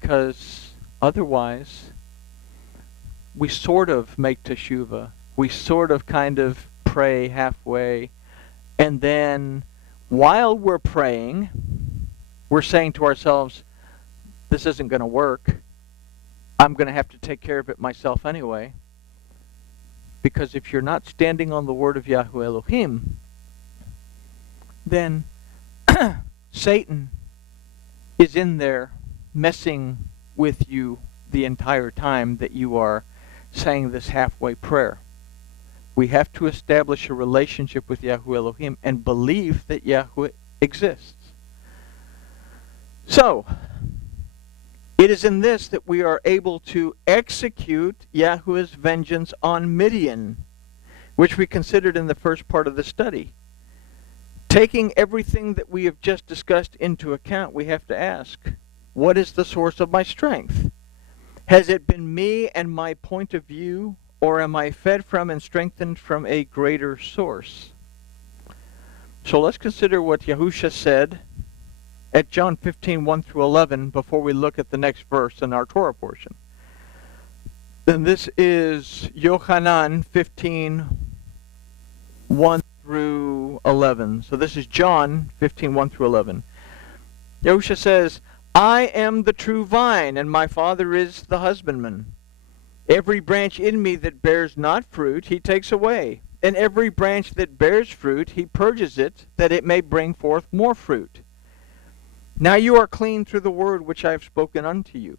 because otherwise we sort of make teshuvah. We sort of kind of pray halfway, and then while we're praying, we're saying to ourselves, this isn't going to work. I'm going to have to take care of it myself anyway. Because if you're not standing on the word of Yahweh Elohim, then Satan is in there messing with you the entire time that you are saying this halfway prayer. We have to establish a relationship with Yahweh Elohim and believe that Yahweh exists. So, it is in this that we are able to execute Yahweh's vengeance on Midian, which we considered in the first part of the study. Taking everything that we have just discussed into account, we have to ask, what is the source of my strength? Has it been me and my point of view, or am I fed from and strengthened from a greater source? So let's consider what Yahusha said at John 15, 1 through 11, before we look at the next verse in our Torah portion. Then this is Yohanan 15, 1 through 11. So this is John 15, 1 through 11. Yahusha says, I am the true vine, and my Father is the husbandman. Every branch in me that bears not fruit, he takes away. And every branch that bears fruit, he purges it, that it may bring forth more fruit. Now you are clean through the word which I have spoken unto you.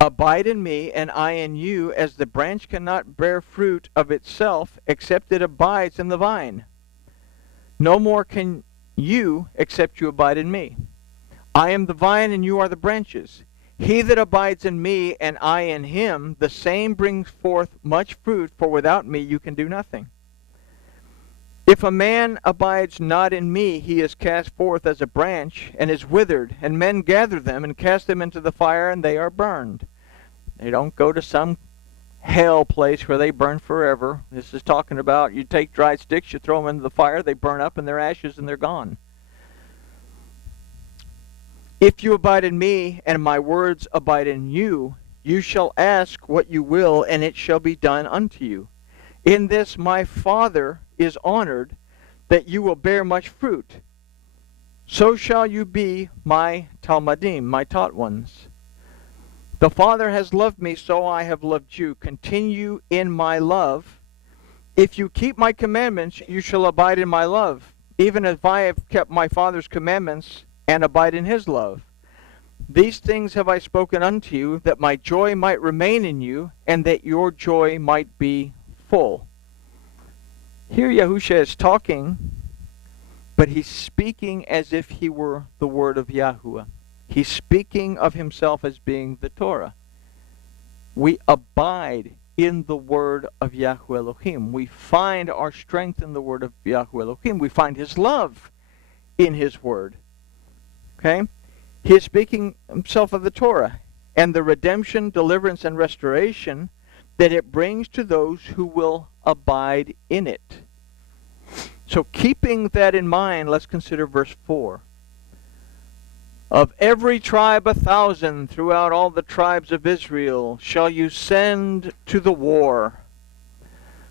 Abide in me, and I in you, as the branch cannot bear fruit of itself, except it abides in the vine. No more can you, except you abide in me. I am the vine, and you are the branches. He that abides in me, and I in him, the same brings forth much fruit, for without me you can do nothing. If a man abides not in me, he is cast forth as a branch, and is withered, and men gather them, and cast them into the fire, and they are burned. They don't go to some hell place where they burn forever. This is talking about you take dry sticks, you throw them into the fire, they burn up, and they're ashes, and they're gone. If you abide in me, and my words abide in you, you shall ask what you will, and it shall be done unto you. In this my Father is honored, that you will bear much fruit. So shall you be my Talmudim, my taught ones. The Father has loved me, so I have loved you. Continue in my love. If you keep my commandments, you shall abide in my love, even as I have kept my Father's commandments and abide in his love. These things have I spoken unto you, that my joy might remain in you, and that your joy might be full. Here Yahusha is talking, but he's speaking as if he were the word of Yahuwah. He's speaking of himself as being the Torah. We abide in the word of Yahweh Elohim. We find our strength in the word of Yahweh Elohim. We find his love in his word. Okay? He is speaking himself of the Torah and the redemption, deliverance, and restoration that it brings to those who will abide in it. So keeping that in mind, let's consider verse 4. Of every tribe 1,000 throughout all the tribes of Israel shall you send to the war.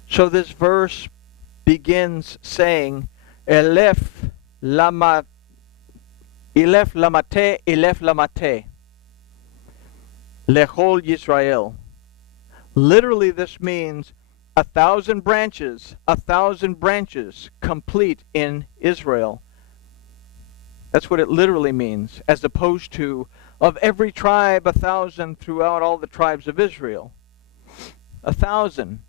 So this verse begins saying, Elef lamate, Elef lamate, Lechol Yisrael. Literally this means 1,000 branches, 1,000 branches complete in Israel. That's what it literally means, as opposed to of every tribe 1,000 throughout all the tribes of Israel. 1,000,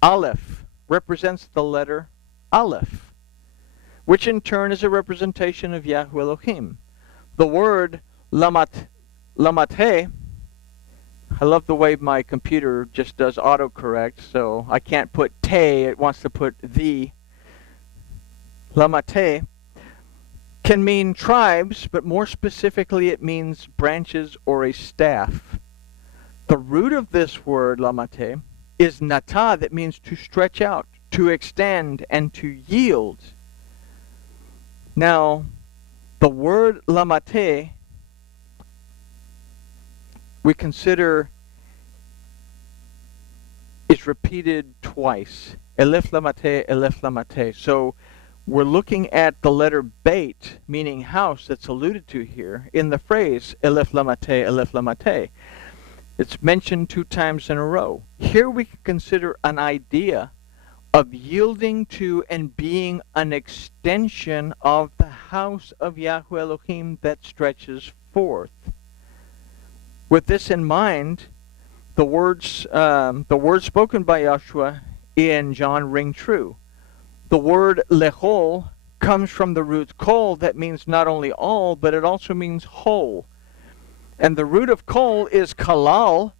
Aleph, represents the letter Aleph, which in turn is a representation of Yahweh Elohim. The word lamate, I love the way my computer just does autocorrect, so I can't put te, it wants to put the. Lamate can mean tribes, but more specifically it means branches or a staff. The root of this word, lamate, is nata, that means to stretch out, to extend, and to yield. Now, the word lamate we consider is repeated twice. Elef lamate, elef lamate. So we're looking at the letter beit, meaning house, that's alluded to here in the phrase elef lamate, elef lamate. It's mentioned 2 times in a row. Here we can consider an idea of yielding to and being an extension of the house of Yahweh Elohim that stretches forth. With this in mind, the words spoken by Yahshua in John ring true. The word lechol comes from the root kol, that means not only all, but it also means whole. And the root of kol is kalal,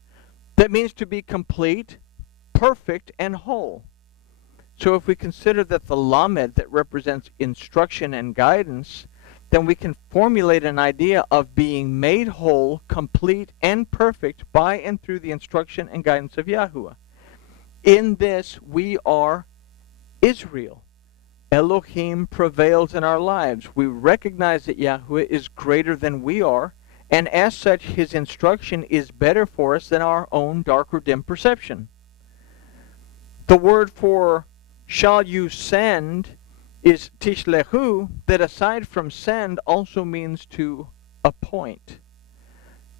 that means to be complete, perfect, and whole. So if we consider that the lamed that represents instruction and guidance, then we can formulate an idea of being made whole, complete, and perfect by and through the instruction and guidance of Yahuwah. In this, we are Israel. Elohim prevails in our lives. We recognize that Yahuwah is greater than we are, and as such, his instruction is better for us than our own dark or dim perception. The word for shall you send is tishlehu, that aside from send also means to appoint.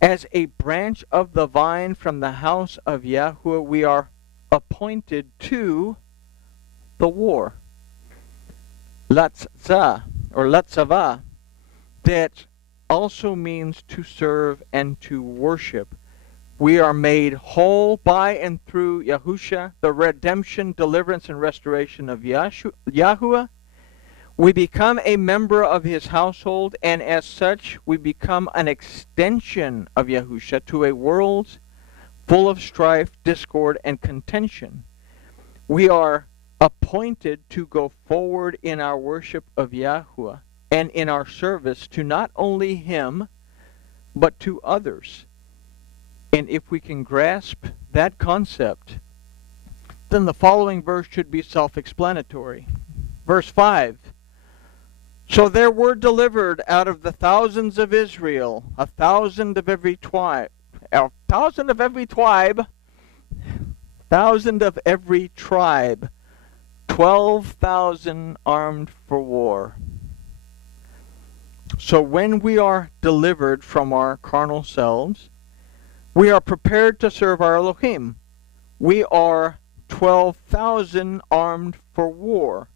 As a branch of the vine from the house of Yahuwah, we are appointed to the war. Latzah, or latzava, that also means to serve and to worship. We are made whole by and through Yahusha, the redemption, deliverance, and restoration of Yahuwah. We become a member of his household, and as such, we become an extension of Yahusha to a world full of strife, discord, and contention. We are appointed to go forward in our worship of Yahuwah and in our service to not only him, but to others. And if we can grasp that concept, then the following verse should be self-explanatory. Verse 5. So there were delivered out of the thousands of Israel, 1,000 of every tribe, 1,000 of every tribe, 1,000 of every tribe, 12,000 armed for war. So when we are delivered from our carnal selves, we are prepared to serve our Elohim. We are 12,000 armed for war.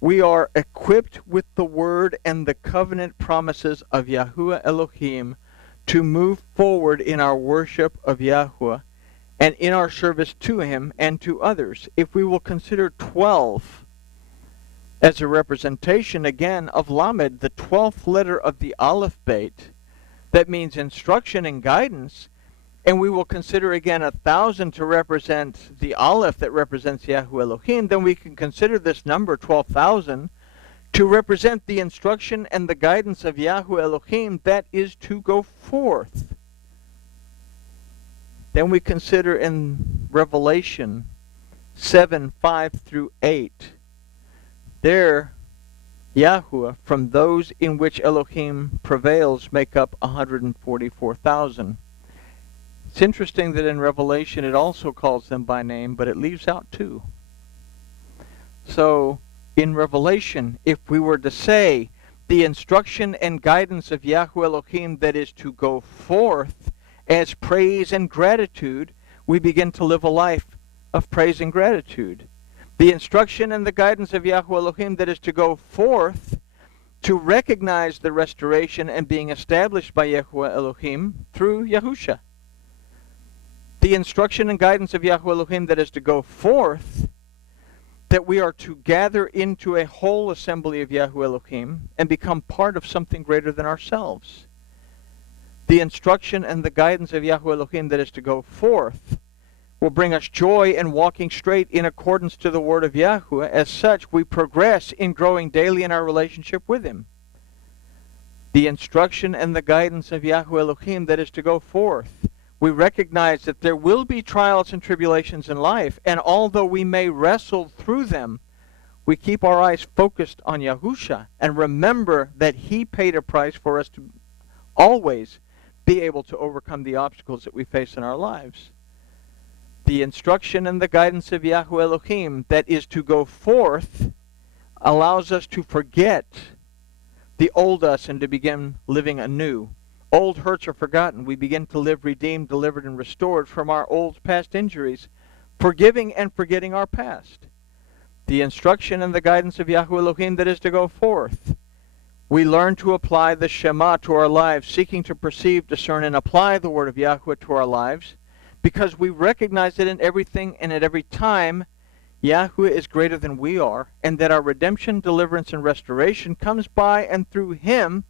We are equipped with the word and the covenant promises of Yahuwah Elohim to move forward in our worship of Yahuwah and in our service to him and to others. If we will consider 12 as a representation again of Lamed, the 12th letter of the Aleph Beit, that means instruction and guidance, and we will consider again 1,000 to represent the Aleph that represents Yahuwah Elohim, then we can consider this number 12,000 to represent the instruction and the guidance of Yahuwah Elohim that is to go forth. Then we consider in Revelation 7:5-8, there Yahuwah, from those in which Elohim prevails, make up 144,000. It's interesting that in Revelation it also calls them by name, but it leaves out 2. So, in Revelation, if we were to say the instruction and guidance of Yahuwah Elohim that is to go forth as praise and gratitude, we begin to live a life of praise and gratitude. The instruction and the guidance of Yahuwah Elohim that is to go forth to recognize the restoration and being established by Yahuwah Elohim through Yahusha. The instruction and guidance of Yahuwah Elohim that is to go forth, that we are to gather into a whole assembly of Yahuwah Elohim and become part of something greater than ourselves. The instruction and the guidance of Yahuwah Elohim that is to go forth will bring us joy in walking straight in accordance to the word of Yahuwah. As such, we progress in growing daily in our relationship with him. The instruction and the guidance of Yahuwah Elohim that is to go forth, we recognize that there will be trials and tribulations in life, and although we may wrestle through them, we keep our eyes focused on Yahusha and remember that he paid a price for us to always be able to overcome the obstacles that we face in our lives. The instruction and the guidance of Yahweh Elohim that is to go forth allows us to forget the old us and to begin living anew. Old hurts are forgotten. We begin to live redeemed, delivered, and restored from our old past injuries, forgiving and forgetting our past. The instruction and the guidance of Yahweh Elohim that is to go forth. We learn to apply the Shema to our lives, seeking to perceive, discern, and apply the word of Yahweh to our lives, because we recognize that in everything and at every time, Yahweh is greater than we are, and that our redemption, deliverance, and restoration comes by and through Him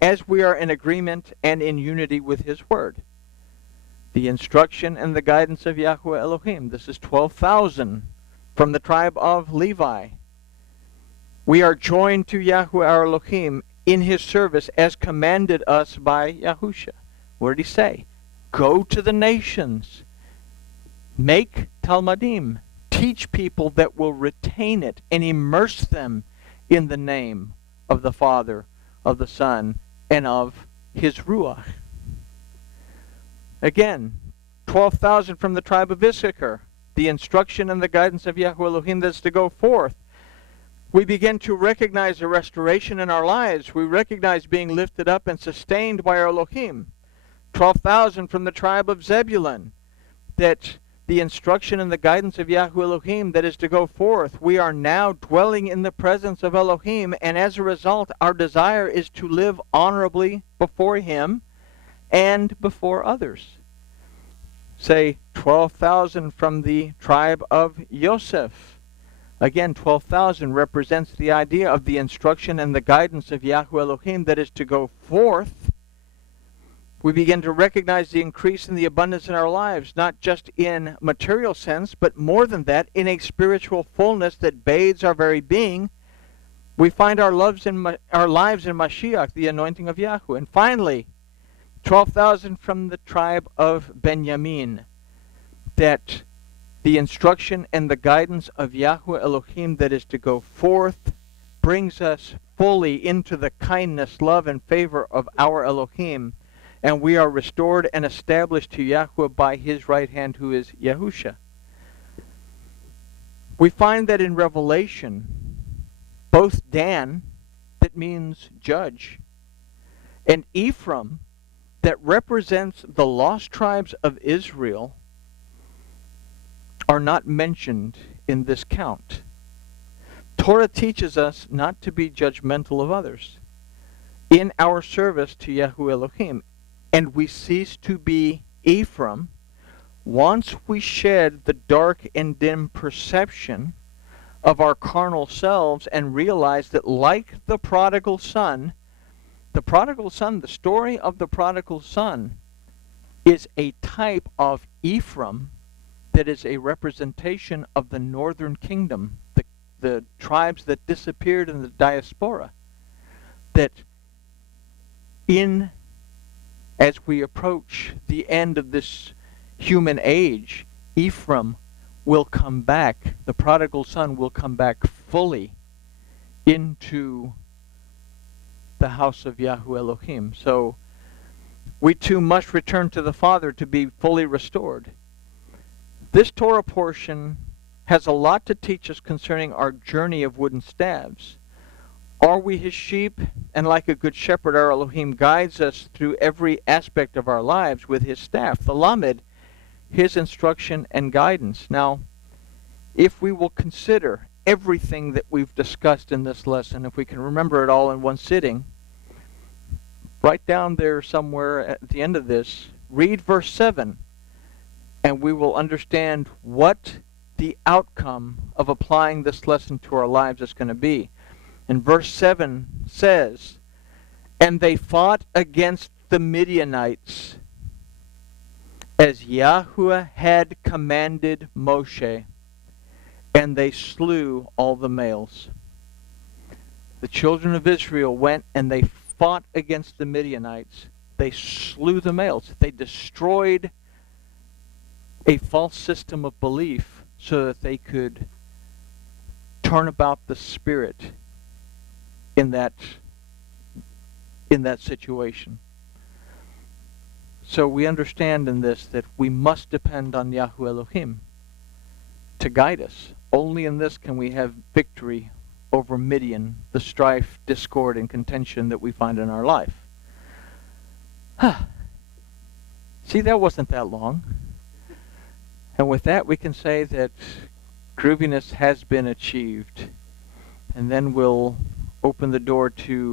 as we are in agreement and in unity with His Word. The instruction and the guidance of Yahweh Elohim. This is 12,000 from the tribe of Levi. We are joined to Yahweh our Elohim in His service as commanded us by Yahusha. What did He say? Go to the nations. Make Talmudim. Teach people that will retain it and immerse them in the name of the Father, of the Son, and of His Ruach. Again, 12,000 from the tribe of Issachar. The instruction and the guidance of Yahweh Elohim that's to go forth. We begin to recognize a restoration in our lives. We recognize being lifted up and sustained by our Elohim. 12,000 from the tribe of Zebulun. That the instruction and the guidance of Yahweh Elohim that is to go forth. We are now dwelling in the presence of Elohim, and as a result, our desire is to live honorably before Him and before others. Say 12,000 from the tribe of Yosef. Again, 12,000 represents the idea of the instruction and the guidance of Yahweh Elohim that is to go forth. We begin to recognize the increase in the abundance in our lives, not just in material sense, but more than that, in a spiritual fullness that bathes our very being. We find our lives in Mashiach, the anointing of Yahweh. And finally, 12,000 from the tribe of Benjamin, that the instruction and the guidance of Yahweh Elohim that is to go forth brings us fully into the kindness, love, and favor of our Elohim, and we are restored and established to Yahweh by His right hand, who is Yahusha. We find that in Revelation, both Dan, that means judge, and Ephraim, that represents the lost tribes of Israel, are not mentioned in this count. Torah teaches us not to be judgmental of others in our service to Yahweh Elohim. And we cease to be Ephraim once we shed the dark and dim perception of our carnal selves and realize that, like the prodigal son, the story of the prodigal son, is a type of Ephraim that is a representation of the northern kingdom, the tribes that disappeared in the diaspora. That as we approach the end of this human age, Ephraim will come back, the prodigal son will come back fully into the house of Yahweh Elohim. So we too must return to the Father to be fully restored. This Torah portion has a lot to teach us concerning our journey of wooden staves. Are we His sheep? And like a good shepherd, our Elohim guides us through every aspect of our lives with His staff, the Lamed, His instruction and guidance. Now, if we will consider everything that we've discussed in this lesson, if we can remember it all in one sitting, write down there somewhere at the end of this, read verse 7, and we will understand what the outcome of applying this lesson to our lives is going to be. And verse 7 says, "And they fought against the Midianites as Yahweh had commanded Moshe, and they slew all the males." The children of Israel went and they fought against the Midianites. They slew the males. They destroyed a false system of belief so that they could turn about the spirit in that situation. So we understand in this that we must depend on Yahweh Elohim to guide us. Only in this can we have victory over Midian, the strife, discord, and contention that we find in our life. See, that wasn't that long. And with that, we can say that grooviness has been achieved. And then we'll open the door to